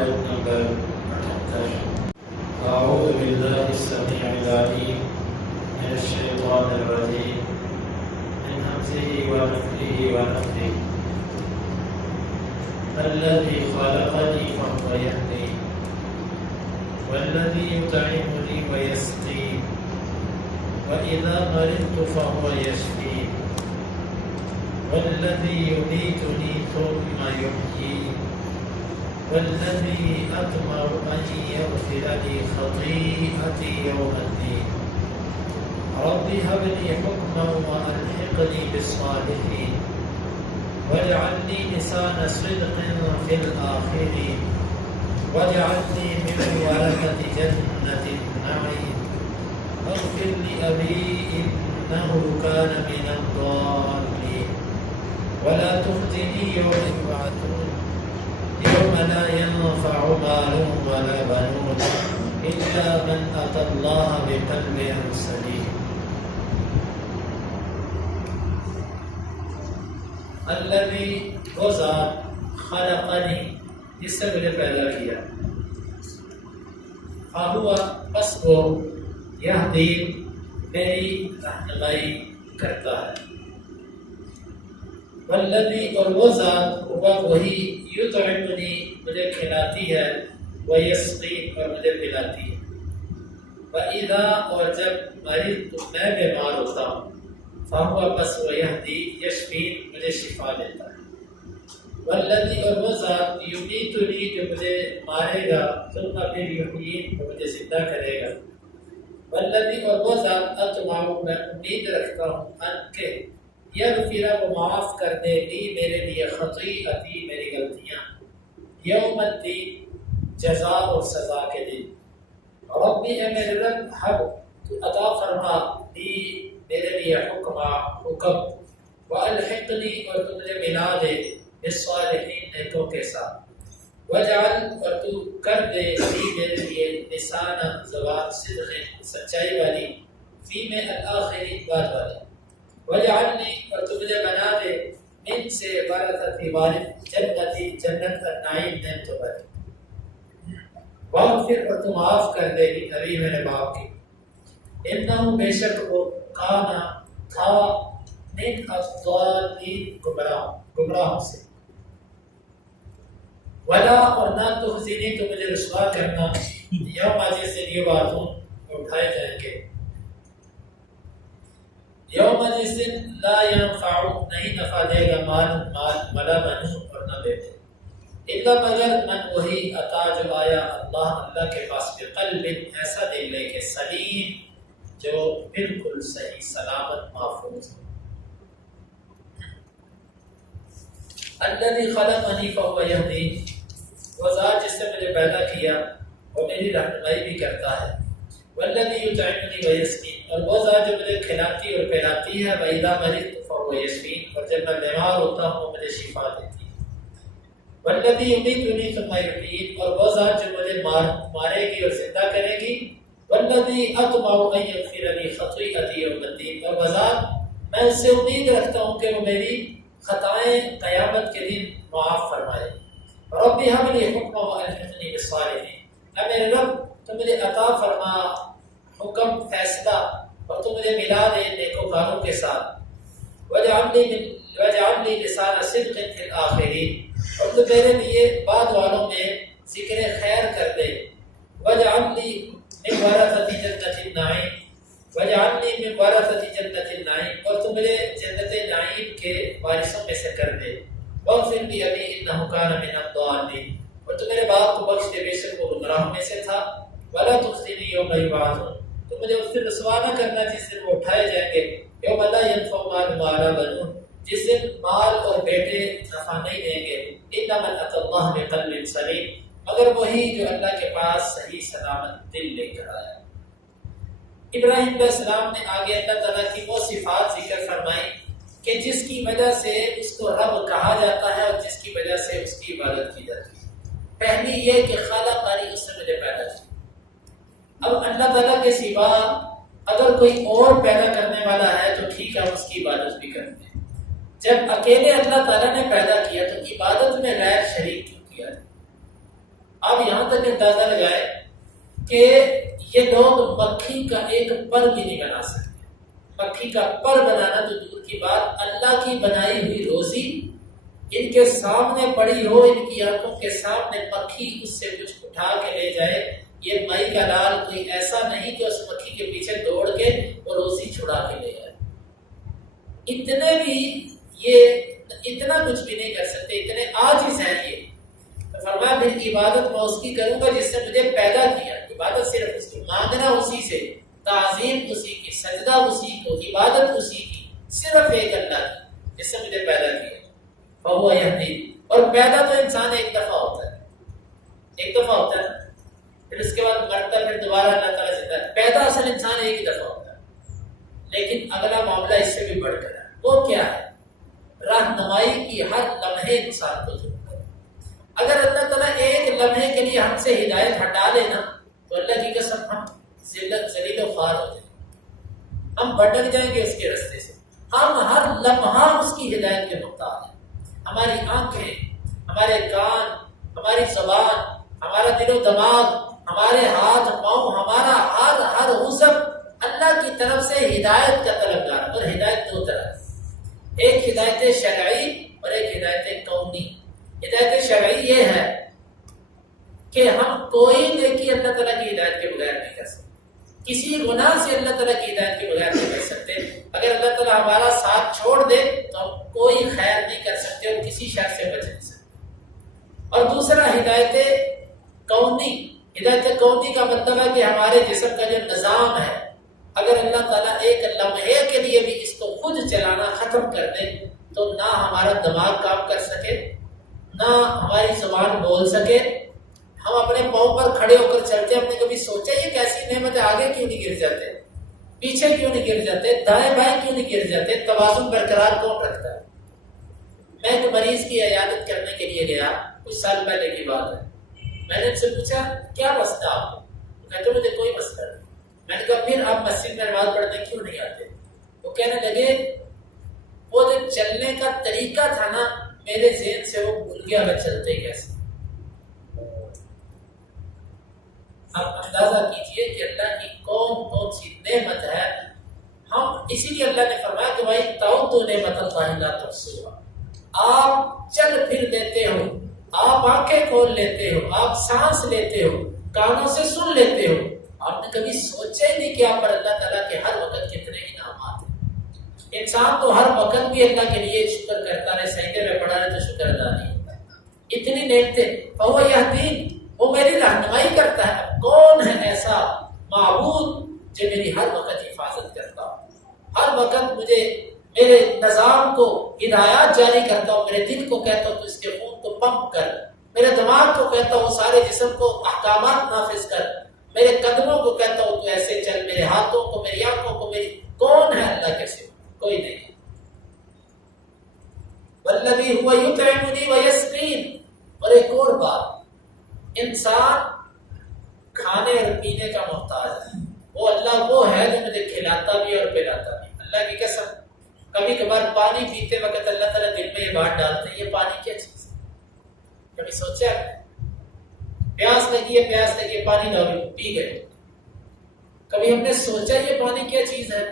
آیت نمبر 78۔ اعوذ باللہ السمیع العلیم من الشیطان الرجیم من همزه ونفخه ونفثه الذي خلقني فهو يهدين والذي يطعمني ويسقين وإذا مرضت فهو يشفين والذي يميتني ثم يحيين والذي أطمع أن يغفر لي خطيئتي يوم الدين رب هب لي حكما وألحقني بالصالحين واجعلني لسان صدق في الآخرين واجعلني من ورثة جنة النعيم اغفر لأبي إنه كان من الضالين ولا تخزني يوم يبعثون يوم لا ينفع مال ولا بنون إلا من أتى الله بقلب سليم۔ الذي وہ ذات خلقنی جس سے مجھے پیدا کیا، فہو پس وہ یہدین میری رہنمائی کرتا ہے، والذی اور وہ ذات ہوا وہی یطعمنی مجھے کھلاتی ہے، ویسقین اور مجھے پلاتی ہے، وَإِذَا اور جب مرضت میں بیمار ہوتا ہوں، فہو پس وہ یہدی یشفین مجھے شفا دیتا ہے، والذی اور وہ ذات یمیتنی جو مجھے مارے گا، ثم پھر یحیین وہ مجھے زندہ کرے گا، والذی اور وہ ذات اطمع میں امید رکھتا ہوں ان کے یغفر وہ معاف کر دے لی میرے لیے خطیئتی میری غلطیاں، یوم الدین جزا اور سزا کے دن، ربی اے میرے رب حب تو عطا فرما دی میرے لیے حکم والحقنی اور تو مجھے ملا دے بالصالحین نیکوں کے ساتھ، وجعل اور تو کر دے لی میرے لیے لسان زبان صدق سچائی والی، فی میں الآخری بات والی، وجعلنی اور تو مجھے بنا دے من سے ورثۃ والد جنتی جنت النعیم نعمتوں والی، واغفر اور تو معاف کر دے گی ابھی میرے باپ کی، انہو بے شک وہ کانا تھا من الضالین گمراہوں سے، ولا اور نہ تخزنی تو مجھے رسوا کرنا یوم جس دن یبعثون اٹھائے جائیں گے، یوم جس دن لا ینفع نہیں نفع دے گا مال ولا بنون اور نہ بیٹے، الا مگر من وہی عطا جو آیا اللہ کے پاس بقلب ایسا دل لے کے سلیم جو بالکل صحیح سلامت محفوظ ہو، الذی خلقنی فہو یہدین وہ ذات جس نے مجھے پیدا کیا وہ میری رہنمائی بھی کرتا ہے، والذی یطعمنی ویسقین اور وہ ذات جو مجھے کھلاتی اور پلاتی ہے، وَإِذَا مَرِضْتُ فَهُوَ یشفین اور جب میں بیمار ہوتا ہوں وہ مجھے شفا دیتی ہے، والذی یمیتنی ثم یحیین اور وہ ذات جو مجھے مارے گی اور زندہ کرے گی، والذی اطمع ان یغفر لی خطیئتی یوم الدین اور وہ ذات میں اس سے امید رکھتا ہوں کہ وہ میری خطائیں قیامت کے دن معاف فرمائے، ربی ہب لی حکما والحقنی بالصالحین اے میرے رب تو مجھے عطا فرما حکم فیصلہ اور تو مجھے ملا دے نیکوکاروں کے ساتھ، واجعل لی لسان صدق فی الآخرین اور تو میرے لیے بعد والوں میں ذکر خیر کر دے، واجعل لی من ورثۃ جنت النعیم واجعلنی من ورثۃ جنت النعیم اور تو مجھے جنت نعیم کے وارثوں میں سے کر دے، واغفر لی ابی انہ کان من الضالین اور تو میرے باپ کو بخش دے بے شک وہ گمراہوں میں سے تھا، ولا تخزنی یوم یبعثون تو مجھے اس دن رسوا نہ کرنا جس دن وہ اٹھائے جائیں گے، یوم لا ینفع مال ولا بنون جس دن مال اور بیٹے نفع نہیں دیں گے، الا من اتی اللہ بقلب سلیم مگر وہی جو اللہ کے پاس صحیح سلامت دل لے کر آیا۔ ابراہیم علیہ السلام نے آگے اللہ تعالیٰ کی وہ صفات ذکر فرمائی کہ جس کی وجہ سے اس کو رب کہا جاتا ہے اور جس کی وجہ سے اس کی عبادت کی جاتی ہے۔ پہلی یہ کہ خالق اس نے مجھے پیدا کیا، اب اللہ تعالیٰ کے سوا اگر کوئی اور پیدا کرنے والا ہے تو ٹھیک ہے اس کی عبادت بھی کرتے ہیں، جب اکیلے اللہ تعالیٰ نے پیدا کیا تو عبادت میں غیر شریک کیوں کیا؟ آپ یہاں تک اندازہ لگائے کہ یہ لوگ مکھی کا ایک پر بھی نہیں بنا سکتے. مکھی کا پر بنانا تو دور کی بات، اللہ کی بنائی ہوئی روزی ان کے سامنے پڑی ہو، ان کی آنکھوں کے سامنے مکھی اس سے کچھ اٹھا کے لے جائے، یہ مائی کا لال کوئی ایسا نہیں کہ اس مکھی کے پیچھے دوڑ کے وہ روزی چھڑا کے لے جائے. اتنے بھی یہ اتنا کچھ بھی نہیں کر سکتے، اتنے عاجز ہیں یہ. تو فرمایا پھر عبادت میں اس کی کروں گا جس سے مجھے پیدا کیا. عبادت صرف اس کی، مانگنا اسی سے، تعظیم اسی کی، سجدہ اسی کو، عبادت اسی کی، صرف ایک اللہ کی جس سے مجھے پیدا کیا. فہو یہدین. اور پیدا تو انسان ایک دفعہ ہوتا ہے، ایک دفعہ ہوتا ہے، پھر اس کے بعد مرتا ہے، پھر دوبارہ اللہ تعالیٰ زندہ ہے. پیدا اصل انسان ایک ہی دفعہ ہوتا ہے. لیکن اگلا معاملہ اس سے بھی بڑھ کر ہے. وہ کیا ہے؟ رہنمائی کی ہر لمحے انسان کو ضرورت ہے. اگر اللہ تعالیٰ ایک لمحے کے لیے ہم سے ہدایت ہٹا لینا تو اللہ کی قسم ہم ذلیل و خوار ہو جائیں گے، ہم بھٹک جائیں گے اس کے راستے سے. ہم ہر لمحہ اس کی ہدایت کے محتاج ہیں. ہماری آنکھیں، ہمارے کان، ہماری زبان، ہمارا دل و دماغ، ہمارے ہاتھ پاؤں، ہمارا ہر عضو اللہ کی طرف سے ہدایت کا طلبگار. اور ہدایت دو طرح ہے، ایک ہدایت شرعی اور ایک ہدایت کونی. ہدایت شرعی یہ ہے کہ ہم کوئی نیکی اللہ تعالیٰ کی ہدایت کے بغیر نہیں کر سکتے، کسی گناہ سے اللہ تعالیٰ کی ہدایت کے بغیر نہیں کر سکتے. اگر اللہ تعالیٰ ہمارا ساتھ چھوڑ دے تو ہم کوئی خیر نہیں کر سکتے اور کسی شر سے بچ نہیں سکتے. اور دوسرا ہدایت کونی. ہدایت کونی کا مطلب ہے کہ ہمارے جسم کا جو نظام ہے، اگر اللہ تعالیٰ ایک لمحے کے لیے بھی اس کو خود چلانا ختم کر دے تو نہ ہمارا دماغ کام کر سکے، نہ ہماری زبان بول سکے. ہم اپنے پاؤں پر کھڑے ہو کر چلتے. ہم نے کبھی سوچا یہ کیسی نعمت ہے؟ آگے کیوں نہیں گر جاتے، پیچھے کیوں نہیں گر جاتے، دائیں بائیں کیوں نہیں گر جاتے؟ توازن برقرار کون رکھتا ہے؟ میں ایک مریض کی عیادت کرنے کے لیے گیا، کچھ سال پہلے کی بات ہے. میں نے ان سے پوچھا کیا مسئلہ آپ کو؟ کہتے مجھے کوئی مسئلہ نہیں. میں نے کہا پھر آپ مسجد میں نماز پڑھنے کیوں نہیں آتے؟ وہ کہنے لگے وہ جو چلنے کا طریقہ تھا نا، میرے ذہن سے وہ بھول گیا میں چلتے کیسے. آپ اندازہ کیجئے کہ اللہ کی کون کون سی نعمت ہے. ہم اسی لیے اللہ نے فرمایا کہ بھائی تعودوا نعمت اللہ لا تحصوها. آپ چل پھر لیتے ہو، آپ آنکھیں کھول لیتے ہو، آپ سانس لیتے ہو، کانوں سے سن لیتے ہو. آپ نے کبھی سوچا ہی نہیں کہ آپ پر اللہ تعالیٰ کے ہر وقت کتنے انعامات ہیں. انسان تو ہر وقت بھی اللہ کے لیے شکر کرتا رہے، سجدے میں پڑا رہے تو شکر ادا نہیں ہوتا. اتنی نعمتیں. فہو یہدین. وہ میری رہنمائی کرتا ہے. کون ہے ایسا معبود جو میری ہر وقت حفاظت کرتا ہو، ہر وقت مجھے میرے نظام کو ہدایات جاری کرتا ہوں، میرے دل کو کہتا ہوں تو اس کے خون کو پمپ کر، میرے دماغ کو کہتا ہوں سارے جسم کو احکامات نافذ کر، میرے قدموں کو کہتا ہوں تو ایسے چل، میرے ہاتھوں کو، میری آنکھوں کو. میری کون ہے اللہ کے سوا؟ کوئی نہیں. والذی هو یطعمنی ویسقین. اور ایک اور بات، انسان کھانے اور پینے کا محتاج ہے. وہ اللہ وہ ہے جو مجھے کھلاتا بھی اور پلاتا بھی. اللہ کی قسم کبھی کبھار پانی پیتے وقت اللہ تعالیٰ دل میں یہ بات ڈالتے ہیں یہ پانی کیا چیز ہے؟ کبھی سوچا ہے؟ پیاس لگی ہے پانی ڈالو، پی گئے. کبھی ہم نے سوچا یہ پانی کیا چیز ہے؟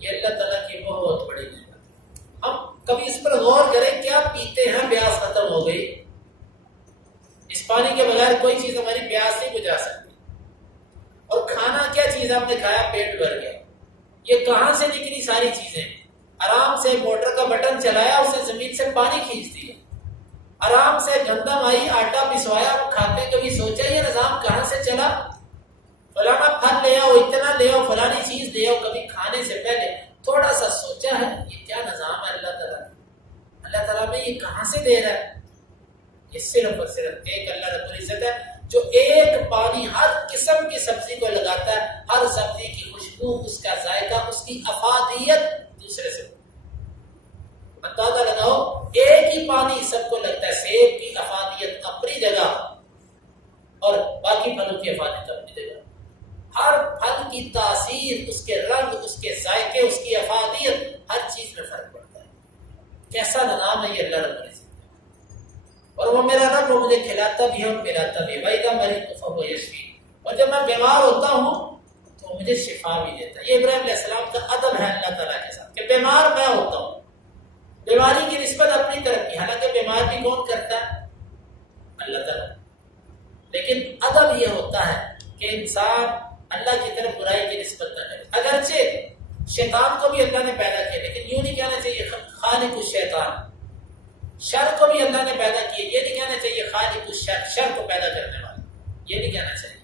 یہ اللہ تعالیٰ کی بہت بڑی نعمت. ہم کبھی اس پر غور کریں، کیا پیتے ہیں پیاس ختم ہو گئی. اس پانی کے بغیر کوئی چیز ہماری پیاس نہیں بجھا سکتی. اور کھانا کیا چیز ہے؟ ہم نے کھایا پیٹ بھر گیا. یہ کہاں سے نکلی ساری چیزیں؟ آرام سے موٹر کا بٹن چلایا، اسے زمین سے پانی کھینچ دیا. آرام سے گندم آئی، آٹا پسوایا، ہم کھاتے. کبھی سوچا یہ نظام کہاں سے چلا؟ فلانا پھل لے آؤ، اتنا لے آؤ، فلانی چیز لے آؤ. کبھی کھانے سے پہلے تھوڑا سا سوچا ہے یہ کیا نظام ہے اللہ تعالیٰ میں یہ کہاں سے دے رہا ہے؟ یہ صرف اور صرف ایک اللہ رب العزت ہے جو ایک پانی ہر قسم کی سبزی کو لگاتا ہے. ہر سبزی کی خوشبو، اس کا ذائقہ، اس کی افادیت دوسرے سے. اندازہ لگاؤ، ایک ہی پانی سب کو لگتا ہے. سیب کی افادیت اپنی جگہ اور باقی پھلوں کی افادیت اپنی جگہ. ہر پھل کی تاثیر، اس کے رنگ، اس کے ذائقے، اس کی افادیت، ہر چیز میں فرق پڑتا ہے. کیسا نظام ہے یہ اللہ رب العزت. اور وہ میرا رب وہ مجھے کھلاتا بھی ہے اور پلاتا بھی ہے. وَإِذَا مَرِضْتُ فَهُوَ يَشْفِينِ. اور جب میں بیمار ہوتا ہوں تو وہ مجھے شفا بھی دیتا ہے. یہ ابراہیم علیہ السلام کا ادب ہے اللہ تعالیٰ کے ساتھ کہ بیمار میں ہوتا ہوں. بیماری کی نسبت اپنی طرف کی، حالانکہ بیمار بھی کون کرتا ہے؟ اللہ تعالیٰ. لیکن ادب یہ ہوتا ہے کہ انسان اللہ کی طرف برائی کی نسبت نہ کرے. اگرچہ شیطان کو بھی اللہ نے پیدا کیا، لیکن یوں نہیں کہنا چاہیے خالق الشیطان. شر کو بھی اللہ نے پیدا کیا، یہ نہیں کہنا چاہیے خالق الشر، شر کو پیدا کرنے والا، یہ نہیں کہنا چاہیے.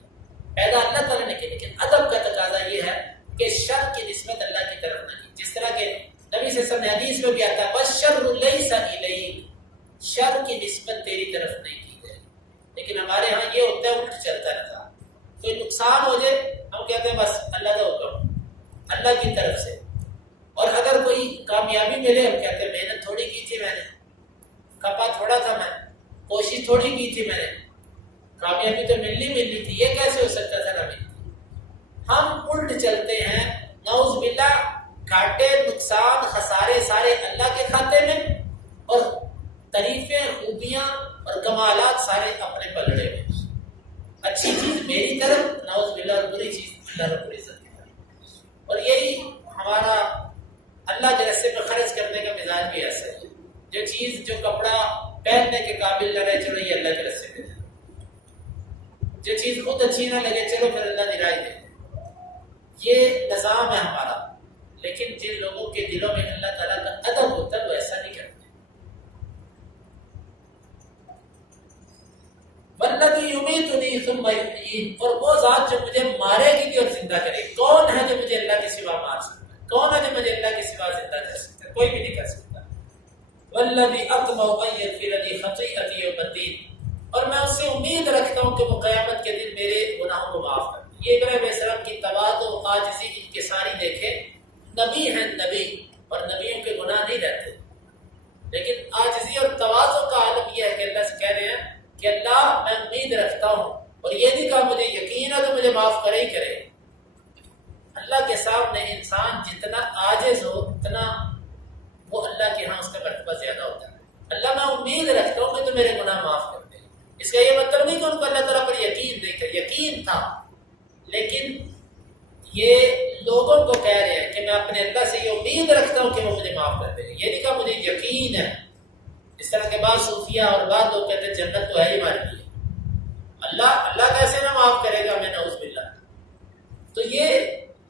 پیدا اللہ تعالیٰ نے کیا، لیکن ادب کا تقاضا یہ ہے کہ شر کی نسبت اللہ کی طرف نہ کی. جس طرح کہ نبی صلی اللہ علیہ وسلم نے حدیث میں بھی آتا ہے بشر لیس الیک، شر کی نسبت تیری طرف نہیں کی جائے. لیکن ہمارے ہاں یہ ہوتا ہے الٹ چلتا رہتا. کوئی نقصان ہو جائے ہم کہتے ہیں بس اللہ کا حکم، اللہ کی طرف سے. اور اگر کوئی کامیابی ملے ہم کہتے ہیں محنت تھوڑی کی تھی میں نے، کپا تھوڑا تھا، میں کوشش تھوڑی کی تھی میں نے، کامیابی تو ملنی تھی، یہ کیسے ہو سکتا تھا نبی. ہم الٹ چلتے ہیں، نعوذ باللہ. گھاٹے، نقصان، خسارے سارے اللہ کے کھاتے میں، اور تعریفیں، خوبیاں اور کمالات سارے اپنے پلڑے میں. اچھی چیز میری طرف، نعوذ باللہ، اور بری چیز اللہ رب العزت کی طرف. اور یہی ہمارا اللہ کے راستے میں خرچ کرنے کا مزاج بھی ایسا ہے. جو چیز، جو کپڑا پہننے کے قابل نہ رہے، چلو یہ اللہ کے راستے میں. جو چیز خود اچھی نہ لگے، چلو پھر اللہ نرائی دے. یہ نظام ہے ہمارا. لیکن جن لوگوں کے دلوں میں اللہ تعالیٰ کا ادب ہوتا ہے وہ ایسا نہیں کرتے. وَالَّذِي يُمِيتُنِي ثُمَّ يُحْيِينِ. اور وہ ذات جو مجھے مارے گی اور زندہ کرے. کون ہے جو مجھے اللہ کے سوا مار سکتا ہے؟ کون ہے جو مجھے اللہ کے سوا زندہ کر سکتا ہے؟ کوئی بھی نہیں کر سکتا. وَالَّذِي أَطْمَعُ أَن يَغْفِرَ لِي خَطِيئَتِي يَوْمَ الدِّينِ. اور میں اس سے امید رکھتا ہوں کہ وہ قیامت کے دن میرے گناہوں کو معاف کر دے. یہ ابراہیم علیہ السلام کی تواضع، عاجزی، انکساری دیکھے. نبی ہیں نبی، اور نبیوں کے گناہ نہیں رہتے. لیکن عاجزی اور تواضع کا عالم یہ ہے کہ اللہ سے کہہ رہے ہیں کہ اللہ میں امید رکھتا ہوں، اور یہ نہیں کہا مجھے یقین ہے تو مجھے معاف کرے ہی کرے. اللہ کے سامنے انسان جتنا عاجز ہو اتنا وہ اللہ کے ہاں اس کا مرتبہ زیادہ ہوتا ہے. اللہ میں امید رکھتا ہوں کہ تو میرے گناہ معاف کر دے. اس کا یہ مطلب نہیں کہ ان کو اللہ تعالیٰ پر یقین نہیں کر، یقین تھا، لیکن یہ لوگوں کو کہہ رہے ہیں کہ میں اپنے اللہ سے یہ امید رکھتا ہوں کہ وہ مجھے معاف کر دے. یہ نہیں کہا مجھے یقین ہے. اس طرح کے بعض صوفیہ اور بعض لوگ کہتے ہیں جنت تو ہے ہی ہمارے لیے، اللہ کیسے نہ معاف کرے گا، ہمیں نعوذ باللہ. تو یہ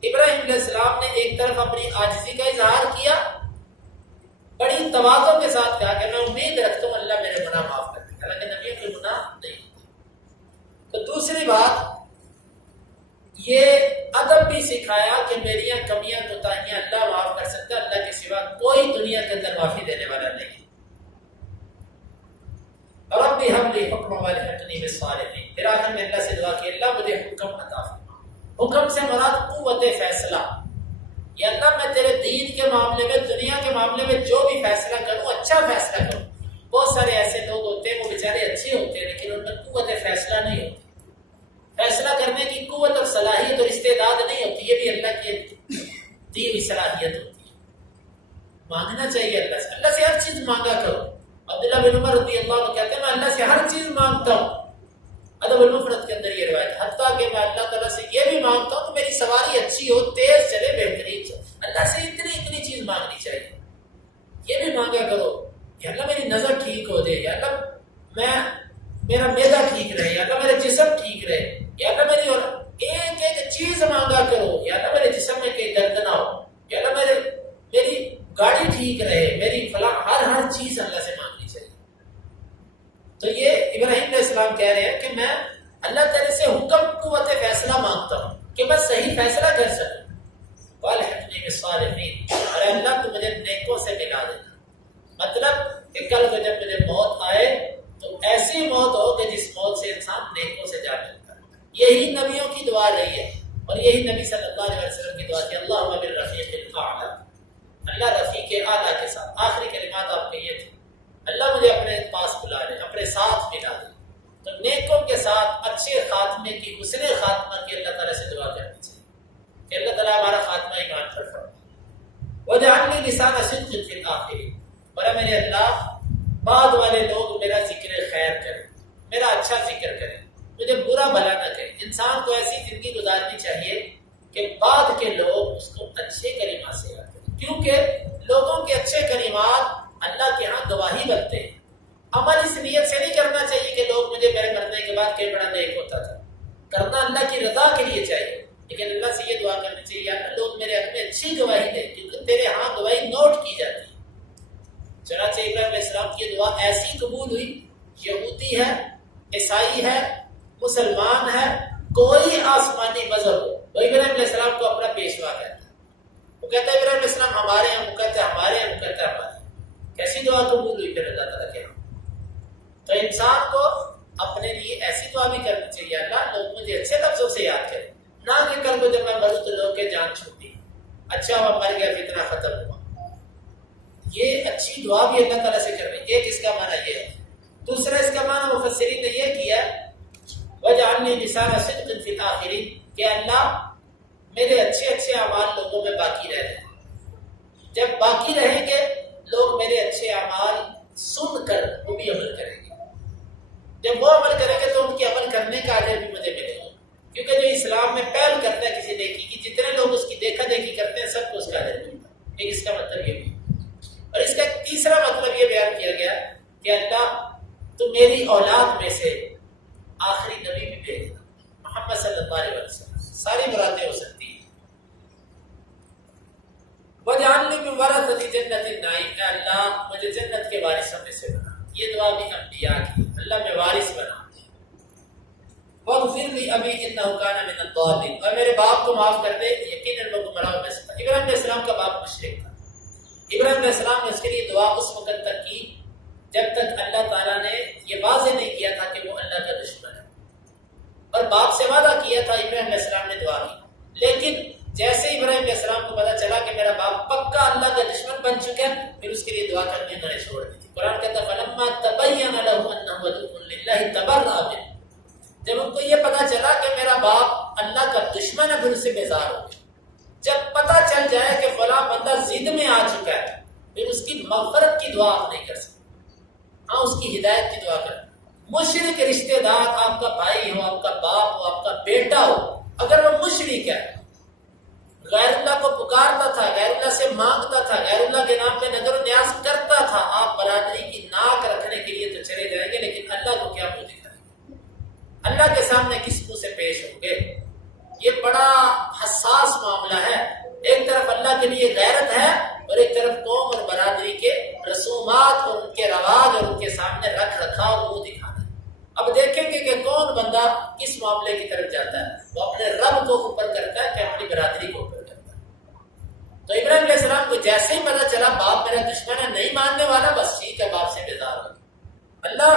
ابراہیم علیہ السلام نے ایک طرف اپنی عاجزی کا اظہار کیا، بڑی تواضع کے ساتھ کہا کہ میں امید رکھتا ہوں اللہ میرے گناہ معاف کر دے، حالانکہ نبیوں کے گناہ نہیں. تو دوسری بات یہ ادب بھی سکھایا کہ میری کمیاں کوتاہیاں اللہ معاف کر سکتا ہے، اللہ کے سوا کوئی دنیا کے اندر معافی دینے والا نہیں. رب هب لي حکما والحقنی بالصالحین. پھر آخر میں اللہ سے دعا کی اللہ مجھے حکم عطا فرما. حکم سے مراد قوت فیصلہ. یا اللہ میں تیرے دین کے معاملے میں، دنیا کے معاملے میں جو بھی فیصلہ کروں اچھا فیصلہ کروں. بہت سارے ایسے لوگ ہوتے ہیں وہ بیچارے اچھے ہوتے ہیں لیکن ان میں قوت فیصلہ نہیں ہوتی، فیصلہ کرنے کی قوت اور صلاحیت اور استعداد نہیں ہوتی. یہ بھی اللہ کی دی ہوئی صلاحیت ہوتی ہے. مانگنا چاہیے اللہ سے، اللہ سے ہر چیز مانگا کرو. عبداللہ بن عمر رضی اللہ عنہ کہتے ہیں میں اللہ سے ہر چیز مانگتا ہوں. ادب المفرد کے اندر یہ روایت، حتیٰ کہ میں اللہ تعالیٰ سے یہ بھی مانگتا ہوں کہ میری سواری اچھی ہو، تیز چلے، بہترین چلے. اللہ سے اتنی چیز مانگنی چاہیے. یہ بھی مانگا کرو کہ اللہ میری نظر ٹھیک ہو جائے، یا اللہ میرا معدہ ٹھیک رہے، یا اللہ میرا جسم ٹھیک رہے، یا اللہ میری اور ایک چیز مانگا کرو. یا اللہ میرے جسم میں کہیں درد نہ ہو، یا اللہ میری گاڑی ٹھیک رہے، میری فلاں، ہر چیز اللہ سے مانگنی چاہیے. تو یہ ابراہیم علیہ السلام کہہ رہے ہیں کہ میں اللہ تعالی سے حکم قوت فیصلہ مانگتا ہوں کہ میں صحیح فیصلہ کر سکوں. والحقنی بالصالحین. اور اللہ تو مجھے نیکوں سے ملا دینا. مطلب کہ کل کو جب مجھے موت آئے تو ایسی موت ہو کہ جس موت سے انسان نیکوں سے جا ملتا ہے. یہی نبیوں کی دعا رہی ہے، اور یہی نبی صلی اللہ علیہ وسلم کی دعا تھی، اللہم بالرفیق الاعلی. اللہ رفیق اعلیٰ کے ساتھ. آخری کلمات آپ کے یہ تھی، اللہ مجھے اپنے پاس بلا لے، اپنے ساتھ ملا دے. تو نیکوں کے ساتھ اچھے خاتمے کی، حسن خاتمہ کی اللہ تعالیٰ سے دعا کرنی چاہیے کہ اللہ تعالیٰ ہمارا خاتمہ ایمان پر فرمائے. وجعلنی لسان صدق فی الآخرین. اور میرے اللہ بعد والے لوگ میرا ذکر خیر کریں. میرا اچھا ذکر کرے، مجھے برا بھلا نہ کہے۔ انسان کو ایسی زندگی گزارنی چاہیے کہ بعد کے لوگ اس کو اچھے کلمات سے یاد کریں، کیونکہ لوگوں کے اچھے کلمات اللہ کے ہاں گواہی بنتے ہیں۔ عمل اس نیت سے نہیں کرنا چاہیے کہ لوگ مجھے میرے مرنے کے بعد کہ بڑا نیک ہوتا تھا، کرنا اللہ کی رضا کے لیے چاہیے، لیکن اللہ سے یہ دعا کرنی چاہیے یا اللہ لوگ میرے حق میں اچھی گواہی دیں، کیونکہ تیرے ہاں گواہی نوٹ کی جاتی ہے۔ چنانچہ ابراہیم علیہ السلام کی دعا ایسی قبول ہوئی، یہودی ہے، عیسائی ہے، مسلمان ہے، کوئی آسمانی مذہب ہو، وہ ابراہیم علیہ السلام کو اپنا پیشوا کہتا ہے۔ وہ کہتا ہے ابراہیم علیہ السلام ہمارے ہیں، وہ کہتا ہے ہمارے ہیں، وہ کہتا ہے ہمارے ہیں۔ کیسی دعا قبول ہوئی پھر اللہ تعالیٰ کے ہاں؟ تو انسان کو اپنے لیے ایسی دعا بھی کرنی چاہیے، اللہ لوگ مجھے اچھے لفظوں سے یاد کریں، نہ کہ کل کو جب میں مروں تو لوگ کے جان چھوٹی، اچھا ہوا مر گیا فتنہ ختم ہوا۔ یہ اچھی دعا بھی اللہ تعالیٰ سے کرنی۔ ایک اس کا معنی یہ ہے۔ دوسرا اس کا معنی مفسرین نے یہ کیا وَجْعَلْنِي لِسَانَ صِدْقٍ فِي الْآخِرِينَ کہ اللہ میرے اچھے اچھے اعمال لوگوں میں باقی رہ جائیں۔ جب باقی رہیں گے لوگ میرے اچھے اعمال سن کر وہ بھی عمل کریں گے، جب وہ عمل کریں گے تو ان کے عمل کرنے کا اجر بھی مجھے ملے گا، کیونکہ جو اسلام میں پہل کرتا ہے کسی نیکی کی، جتنے لوگ اس کی دیکھا دیکھی کرتے ہیں سب کو اس کا اجر ملتا ہے۔ ایک اس کا مطلب یہ بھی، اور اس کا تیسرا مطلب یہ بیان کیا گیا کہ اللہ تو میری اولاد میں سے آخری نبی بھی بھیجنا، محمد صلی اللہ علیہ وسلم، ساری مرادیں ہو سکتی ہیں۔ وَجْعَلْنِي مِنْ وَرَثَةِ جَنَّةِ النَّعِيمِ اے اللہ مجھے جنت کے وارثوں میں سے بنا۔ یہ دعا بھی انبیاء کی، اللہ میں وارث بنا۔ وَاغْفِرْ لِي أَبِي إِنَّهُ كَانَ مِنَ الضَّالِّينَ اور میرے باپ کو معاف کر دے، یقیناً وہ گمراہوں میں سے تھا۔ ابراہیم علیہ السلام کا باپ مشرک تھا۔ ابراہیم علیہ السلام نے اس کے لیے دعا اس وقت تک کی جب تک اللہ تعالیٰ نے یہ واضح نہیں کیا تھا کہ وہ اللہ کا دشمن ہے، اور باپ سے وعدہ کیا تھا۔ ابراہیم علیہ السلام نے دعا کی، لیکن جیسے ابراہیم علیہ السلام کو پتا چلا کہ میرا باپ پکا اللہ کا دشمن بن چکا ہے، پھر اس کے لیے دعا کرنے انہوں نے چھوڑ دی تھی۔ قرآن کہتا ہے فَلَمَّا تَبَيَّنَ لَهُ أَنَّهُ عَدُوٌّ لِلَّهِ تَبَرَّأَ مِنْهُ جب ان کو یہ پتا چلا کہ میرا باپ اللہ کا دشمن ہے، پھر اس سے بیزار ہو گئے۔ جب پتا چل جائے کہ فلاں بندہ ضد میں آ چکا ہے، پھر اس کی مغفرت کی دعا آپ نہیں کر سکتے، ہاں اس کی ہدایت کی دعا کریں۔ مشرک رشتہ دار، آپ کا بھائی ہو، آپ کا باپ ہو، آپ کا بیٹا ہو، اگر وہ مشرک ہے، غیر اللہ کو پکارتا تھا، غیر اللہ سے مانگتا تھا، غیر اللہ کے نام پہ نظر و نیاز کرتا تھا، آپ برادری کی ناک رکھنے کے لیے تو چلے جائیں گے، لیکن اللہ کو کیا منہ دکھائیں گے؟ اللہ کے سامنے کس منہ سے پیش ہوں گے؟ یہ بڑا حساس معاملہ ہے۔ ایک طرف اللہ کے لیے غیرت ہے اور ایک طرف قوم اور برادری کے رسومات اور ان کے رواج اور ان کے سامنے رکھ رکھا اور منہ دکھانا۔ اب دیکھیں گے کہ کون بندہ کس معاملے کی طرف جاتا ہے، وہ اپنے رب کو اوپر کرتا ہے کہ اپنی برادری کو اوپر کرتا ہے۔ تو ابراہیم علیہ السلام کو جیسے ہی پتا چلا باپ میرا دشمن ہے، نہیں ماننے والا، بس ٹھیک ہے، باپ سے بیزار ہو گیا۔ اللہ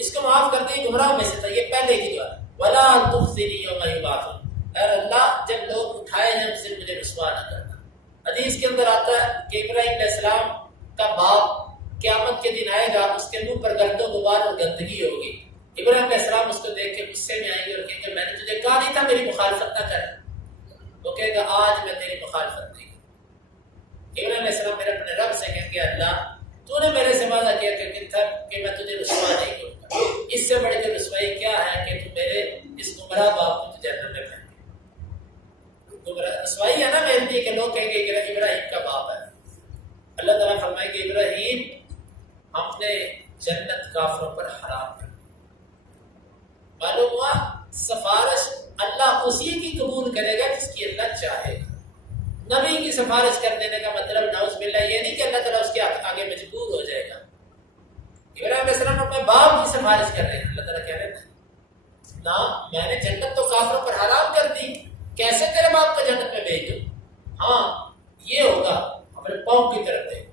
اس کو معاف کر دے، گمراہ میں سے تھا۔ یہ پہلے کی دعا وَلَا تُخْزِنِي يَوْمَ يُبْعَثُونَ اے اللہ جب لوگ اٹھائے جائیں اس دن مجھے رسوا نہ کرنا۔ حدیث کے اندر آتا ہے کہ ابراہیم علیہ السلام کا باپ قیامت کے دن آئے گا، اس کے منہ پر گرد و غبار اور گندگی ہوگی۔ ابراہیم علیہ السلام اس کو دیکھ کے غصے میں آئیں گے اور کہیں گے میں نے تجھے کہا نہیں تھا میری مخالفت نہ کر۔ وہ کہے گا آج میں تیری مخالفت نہیں کروں۔ ابراہیم علیہ السلام میرے اپنے رب سے کہیں گے اللہ تو نے میرے سے وعدہ کیا کہ میں تجھے رسوا نہیں کروں گا، اس سے بڑھ کے رسوائی کیا ہے کہ تو میرے اس گمراہ باپ کو جہنم میں پھینک۔ رسوائی ہے نا میرے لیے کہ لوگ کہیں گے کہ ابراہیم کا باپ ہے۔ اللہ تعالیٰ فرمائے کہ ابراہیم ہم نے جنت کافروں پر حرام کر دی۔ معلوم ہوا سفارش اللہ اسی کی قبول کرے گا جس کی اللہ چاہے گا۔ نبی کی سفارش کر دینے کا مطلب نعوذ باللہ یہ نہیں کہ اللہ تعالیٰ اس کے آگے مجبور ہو جائے گا۔ ابراہیم علیہ السلام اپنے باپ کی سفارش کر رہے ہیں، اللہ تعالیٰ کہہ رہے ہیں نا میں نے جنت تو کافروں پر حرام کر دی، کیسے تیرے باپ کو جنت میں بھیج دوں؟ ہاں یہ ہوگا، اپنے پاؤں کی طرف دیکھ۔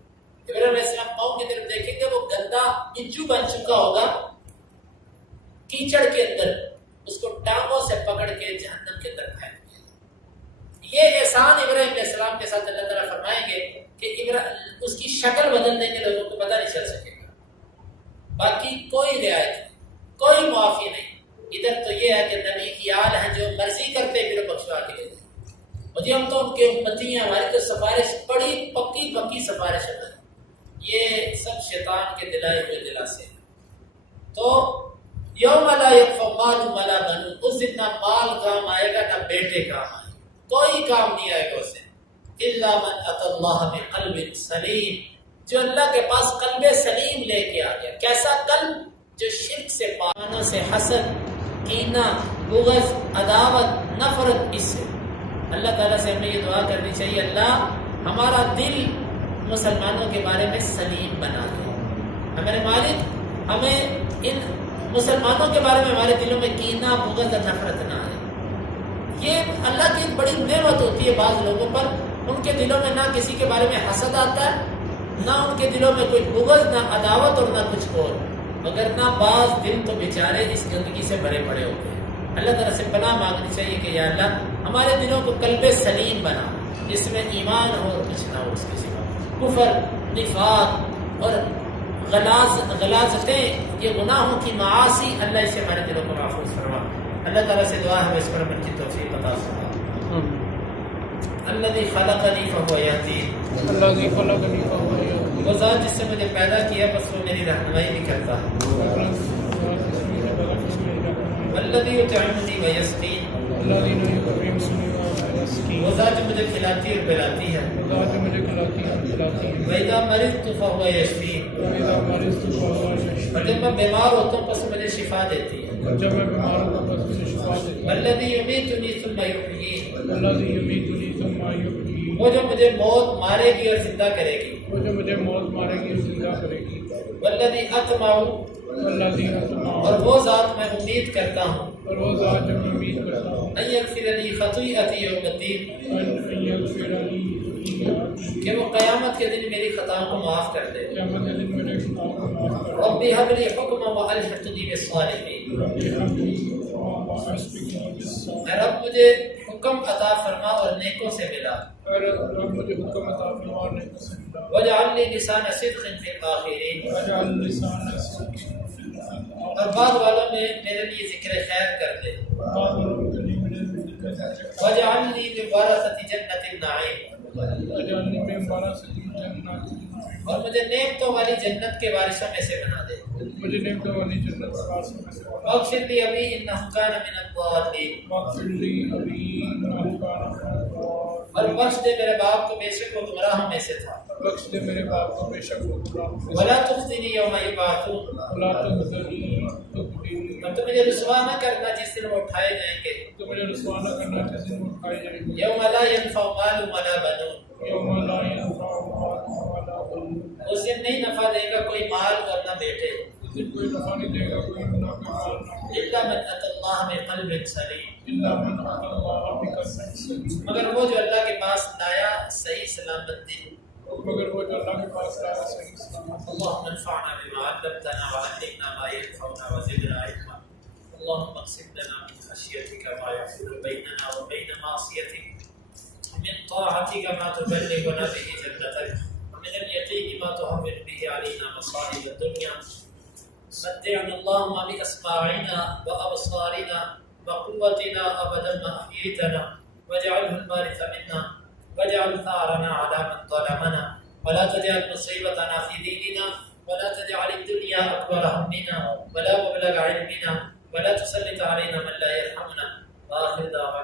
ابراہیم علیہ السلام پاؤں کی طرف دیکھیں گے، وہ گندا بچو بن چکا ہوگا کیچڑ کے اندر، اس کو ٹانگوں سے پکڑ کے جہنم کے اندر پھینک دیں۔ یہ احسان ابراہیم علیہ السلام کے ساتھ اللہ تعالیٰ فرمائیں گے کہ اس کی شکل بدل دیں گے، لوگوں کو پتہ نہیں چل سکے گا۔ باقی کوئی رعایت نہیں، کوئی معافی نہیں۔ ادھر تو یہ ہے کہ نبی کی آل ہیں جو مرضی کرتے پھر بخشوا کے لے جائیں، اور جی ہم تو ان کے امتی ہیں، ہماری تو سفارش بڑی پکی سفارش ہے۔ یہ سب شیطان کے دلائے ہوئے دلاسے ہیں۔ تو یوم لا ينفع مال ولا بنون، اس دن نہ مال کام آئے گا نہ بیٹے کام آئے گا، کوئی کام نہیں آئے گا اس دن، الا من اتى اللہ بقلب سلیم، جو اللہ کے پاس قلب سلیم لے کے آ گیا۔ کیسا قلب؟ جو شرک سے پانا، سے حسد، کینہ، بغض، عداوت، نفرت، اس سے اللہ تعالیٰ سے ہمیں یہ دعا کرنی چاہیے، اللہ ہمارا دل مسلمانوں کے بارے میں سلیم بنا دے، ہمارے مالک ہمیں ان مسلمانوں کے بارے میں ہمارے دلوں میں کینہ، بغض اور نفرت نہ آئے۔ یہ اللہ کی ایک بڑی نعمت ہوتی ہے بعض لوگوں پر، ان کے دلوں میں نہ کسی کے بارے میں حسد آتا ہے، نہ ان کے دلوں میں کوئی بغض، نہ عداوت اور نہ کچھ اور، مگر نہ بعض دل تو بیچارے اس گندگی سے بھرے پڑے ہوتے ہیں۔ اللہ تعالیٰ سے پناہ مانگنی چاہیے کہ یا اللہ ہمارے دلوں کو قلب سلیم بنا، جس میں ایمان ہو اور کچھ نہ ہو اس کے سوا، کفر، نفاق اور غلاظتیں، یہ گناہوں کی معاصی، اللہ اسے ہمارے دلوں کو محفوظ فرما۔ اللہ تعالیٰ سے دعا ہے اس پر عمل کی توفیق عطا فرما۔ الذی خلقنی فہو یہدین، الذی خلقنی فہو یہدین، وہ ذات جس سے مجھے پیدا کیا بس وہ میری رہنمائی بھی کرتا ہے۔ والذی یطعمنی ویسقین، الذی یطعمنی ویسقین، وہ ذات جو مجھے کھلاتی اور پلاتی ہے۔ وہ ذات جو مجھے کھلاتی اور پلاتی ہے۔ وَإِذَا مَرِضْتُ فَهُوَ يَشْفِينِ، وَإِذَا مَرِضْتُ فَهُوَ یشفین، اور جب میں بیمار ہوتا ہوں پس مجھے شفا دیتی ہے۔ اور جب میں بیمار ہوتا ہوں تو مجھے شفا دیتی ہے۔ والذی یمیتنی ثم یحیین، الذی یمیتنی ثم یحیین، وہ جو مجھے موت مارے گی اور زندہ کرے گی۔ وہ جو مجھے موت مارے گی اور زندہ کرے گی۔ والذی اطمع، والذی اطمع، اور وہ ذات میں امید کرتا ہوں، اور وہ ذات جو میں امید کرتا ہوں، ان یغفر لی خطیئتی یوم الدین، ان یغفر لی خطیئتی، کہ وہ قیامت کے دن میری خطاؤں کو معاف کر دے۔ قیامت کے دن میرے خطاؤں کو معاف کر دے۔ رب هب لی حکما والحقنی بالصالحین، رب ہب لی حکما واسقنی بالصالحین، اے رب مجھے حکم عطا فرما اور نیکوں سے ملا۔ اور رب مجھے حکم عطا فرما اور نیکوں سے ملا۔ واجعل لی لسان صدق فی الآخرین، واجعل لسان صدق فی الآخرین، اور بعد والوں میں میرے لیے ذکر خیر کر دے۔ بعد والوں کے لیے میرے ذکر خیر کر دے۔ واجعلنی من ورثۃ جنت النعیم، واجعلنی من ورثۃ جنات النعیم، اور مجھے نعمتوں والی جنت کے وارثوں میں سے بنا دے۔ مجھے نعمتوں والی جنت کے وارثوں میں سے بنا دے۔ واغفر لی ابی انہ کان من الضالین، واغفر لی ابی انہ کان من الضالین، اور بخش دے میرے باپ کو بے شک وہ گمراہوں میں سے تھا۔ بخش دے میرے باپ کو بے شک وہ گمراہوں میں سے ولا تخزنی یوم یبعثون، ولا تخزنی تخزنی، اور تو مجھے رسوا نہ کرنا جس دن وہ اٹھائے جائیں گے۔ تو مجھے رسوا نہ کرنا جس دن وہ اٹھائے جائیں گے۔ یوم لا ینفع مال ولا بنون، یوم لا ینفع مال ولا بنون، اس دن نہیں نفع دے گا کوئی مال اور نہ بیٹے، اس دن کوئی نفع نہیں دے گا، کوئی نفع مال نہ الا من اتى اللہ بقلب سلیم، الا من اتى اللہ بقلب سلیم، مگر وہ جو اللہ کے پاس لایا صحیح سلامت دل۔ مگر وہ جو اللہ کے پاس لایا صحیح سلامت۔ اللهم انفعنا بما علمتنا وعلمنا ما ينفعنا وزدنا علما، اللهم اقسم لنا من خشيتك ما يحول بيننا وبين معصيتك، ومن طاعتك ما تبلغنا به جنتك، ومن اليقين ما تهون به علينا مصائب الدنيا، متعنا اللهم بأسماعنا وأبصارنا وقوتنا أبدا ما أحييتنا، واجعله الوارث منا، واجعل ثارنا على من ظلمنا، ولا تجعل مصيبتنا في ديننا، ولا تجعل الدنيا أكبر همنا ولا مبلغ علمنا، ولا تسلط علينا من لا يرحمنا، وآخر دعوانا